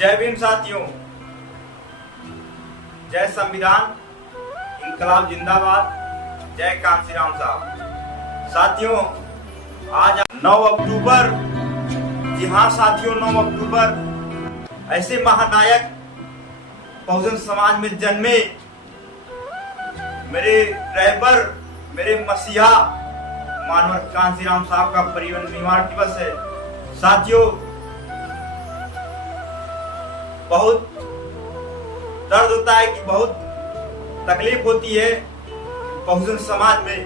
जय भीम साथियों, जय संविधान, इनकलाब जिंदाबाद, जय कांशीराम साहब। साथियों, आज 9 अक्टूबर, जी हाँ साथियों, 9 अक्टूबर ऐसे महानायक बहुजन समाज में जन्मे, मेरे रहबर, मेरे मसीहा मानवर कांशीराम साहब का परिनिर्वाण दिवस है। साथियों, बहुत दर्द होता है कि बहुत तकलीफ होती है बहुजन समाज में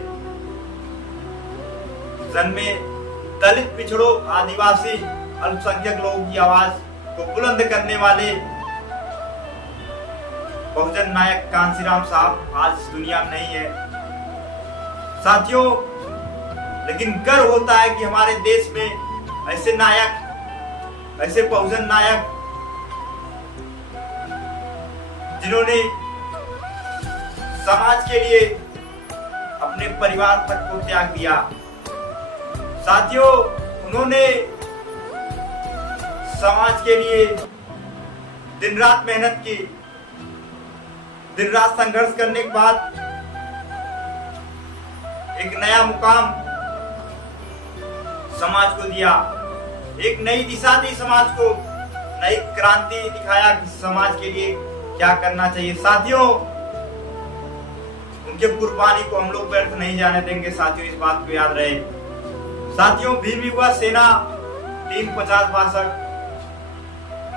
जन्मे दलित, पिछड़ों, आदिवासी, अल्पसंख्यक लोगों की आवाज को बुलंद करने वाले बहुजन नायक कांशीराम साहब आज इस दुनिया में नहीं है। साथियों, लेकिन गर्व होता है कि हमारे देश में ऐसे नायक, ऐसे बहुजन नायक जिन्होंने समाज के लिए अपने परिवार तक को त्याग दिया। साथियों, उन्होंने समाज के लिए दिन रात मेहनत की, दिन रात संघर्ष करने के बाद एक नया मुकाम समाज को दिया, एक नई दिशा दी समाज को, नई क्रांति दिखाया कि समाज के लिए क्या करना चाहिए। साथियों, उनके कुर्बानी को हम लोग व्यर्थ नहीं जाने देंगे। साथियों, इस बात को याद रहे। साथियों, भीम युवा सेना टीम 50-62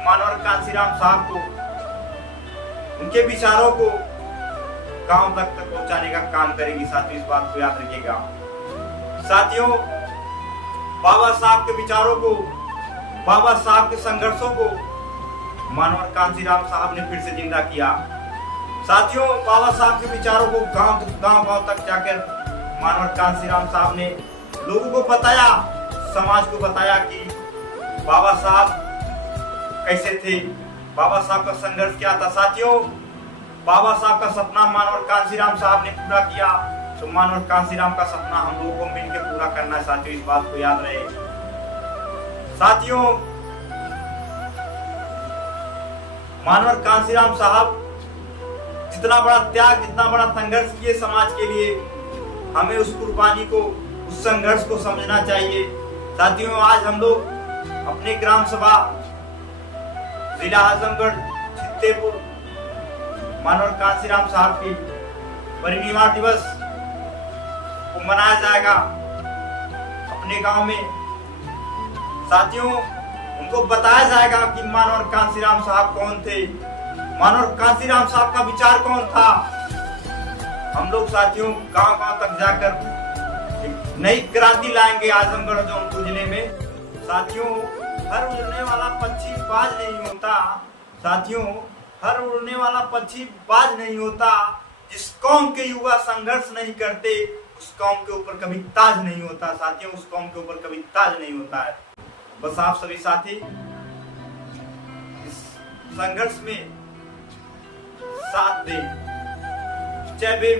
मानवर कांशीराम साहब को, उनके विचारों को गांव तक पहुंचाने का काम करेगी। साथियों, इस बात को याद रखिएगा। साथियों, बाबा साहब के विचारों को, बाबा साहब के संघर्षों को मानवर कांशीराम साहब ने फिर से जिंदा किया। साथियों, बाबा साहब के विचारों को गांव तक जाकर मानवर कांशीराम साहब ने लोगों को बताया, समाज को बताया कि बाबा साहब कैसे थे, बाबा साहब का संघर्ष क्या था। साथियों, बाबा साहब का सपना मानवर कांशीराम साहब ने पूरा किया, तो मानवर कांशीराम का सपना हम लोगों को मिलकर पूरा करना है। साथियों, इस बात को याद रहे। साथियों, मानवर कांशीराम साहब जितना बड़ा त्याग, जितना बड़ा संघर्ष किए समाज के लिए, हमें उस कुर्बानी को, उस संघर्ष को समझना चाहिए। साथियों, आज हम लोग अपने ग्राम सभा जिला आजमगढ़ चित्तेपुर मानवर कांशीराम साहब की परिनिर्वाण दिवस को मनाया जाएगा अपने गांव में। साथियों, उनको बताया जाएगा कि मानवर कांशीराम साहब कौन थे, मानवर कांशीराम साहब का विचार कौन था। हम लोग साथियों गांव तक जाकर एक नई क्रांति लाएंगे आजमगढ़ जौनपुर जिले में। साथियों, हर उड़ने वाला पक्षी बाज नहीं होता। साथियों, हर उड़ने वाला पक्षी बाज नहीं होता। जिस कौम के युवा संघर्ष नहीं करते, उस कौम के ऊपर कभी ताज नहीं होता। साथियों, उस कौम के ऊपर कभी ताज नहीं होता है। बस आप सभी साथी इस संघर्ष में साथ दें। जय भीम,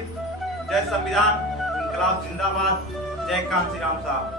जय संविधान, इनकलाब जिंदाबाद, जय कांशीराम साहब।